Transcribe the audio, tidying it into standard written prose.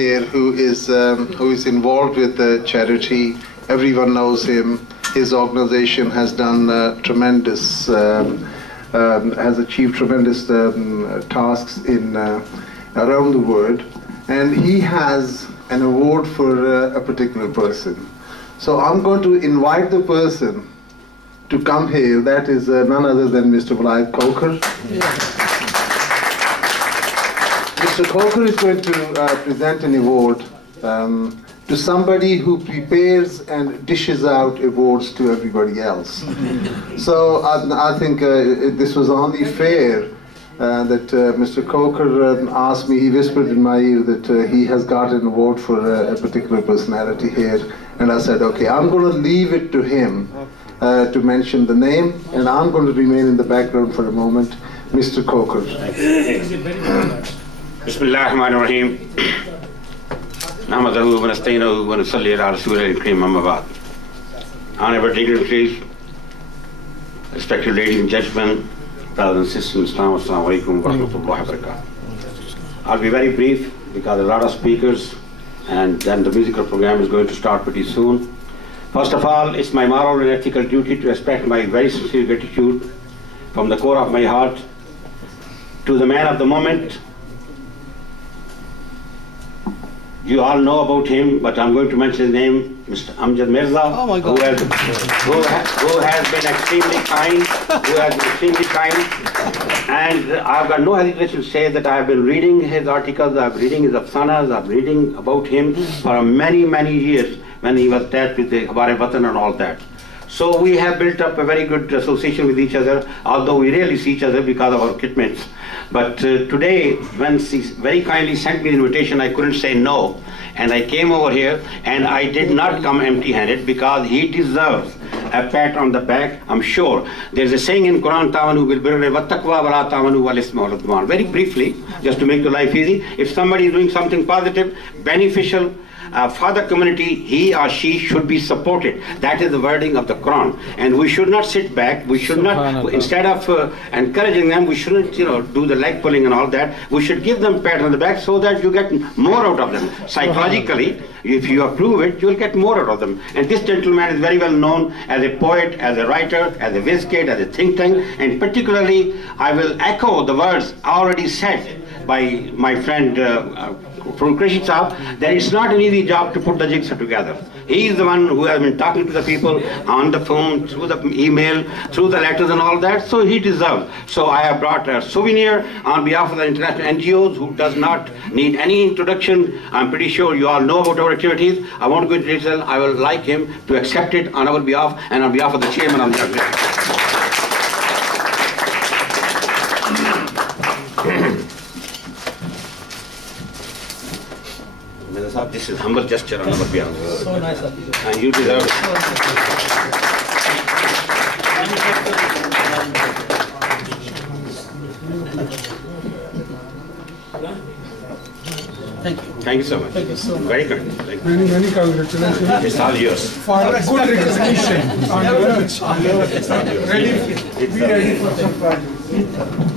here who is involved with the charity. Everyone knows him. His organization has done tremendous, has achieved tremendous tasks in around the world, and he has an award for a particular person. So I'm going to invite the person to come here. That is none other than Mr. M.Villayt Khokhar. Mr. Khokhar is going to present an award to somebody who prepares and dishes out awards to everybody else. So I think this was only fair that Mr. Khokhar asked me, he whispered in my ear that he has got an award for a particular personality here. And I said, okay, I'm going to leave it to him to mention the name, and I'm going to remain in the background for a moment. Mr. Khokhar. Bismillahirrahmanirrahim. Nahmaduhu wa nasta'inuhu wa nusalli ala rasulil kareem, amma ba'd. Honorable dignitaries, respected ladies and gentlemen, brothers and sisters, assalamu alaikum wa rahmatullahi wa barakatuh. I'll be very brief because a lot of speakers, and then the musical program is going to start pretty soon. First of all, it's my moral and ethical duty to express my very sincere gratitude from the core of my heart to the man of the moment. You all know about him, but I'm going to mention his name, Mr. Amjad Mirza, who has been extremely kind, and I've got no hesitation to say that I've been reading his articles, I've been reading his afsanas, I've been reading about him for many, many years when he was attached with the Haware Watan and all that. So we have built up a very good association with each other, although we rarely see each other because of our commitments. But today, when he very kindly sent me the invitation, I couldn't say no. And I came over here, and I did not come empty-handed because he deserves a pat on the back, I'm sure. There's a saying in Quran, Tawanu bil birri wat taqwa wa la tawanu wal ismi wal udwan. Very briefly, just to make your life easy, if somebody is doing something positive, beneficial, for the community, he or she should be supported. That is the wording of the Quran. And we should not sit back. We should not, instead of encouraging them, we shouldn't, do the leg pulling and all that. We should give them a pat on the back so that you get more out of them. Psychologically, if you approve it, you'll get more out of them. And this gentleman is very well known as a poet, as a writer, as a whiz kid, as a think tank. And particularly, I will echo the words already said by my friend from Krishit Saab, that it's not an easy job to put the jigsaw together. He is the one who has been talking to the people on the phone, through the email, through the letters and all that, so he deserves. So I have brought a souvenir on behalf of the international NGOs who does not need any introduction. I'm pretty sure you all know about our activities. I won't go into detail. I will like him to accept it on our behalf and on behalf of the chairman of the organization. This is humble gesture on our behalf. So nice of you. And you deserve it. Thank you. Thank you so much. Thank you so much. Very kind. Thank you. Many congratulations. It's all yours. For a good recognition. It's all yours. Ready? Be ready for surprise.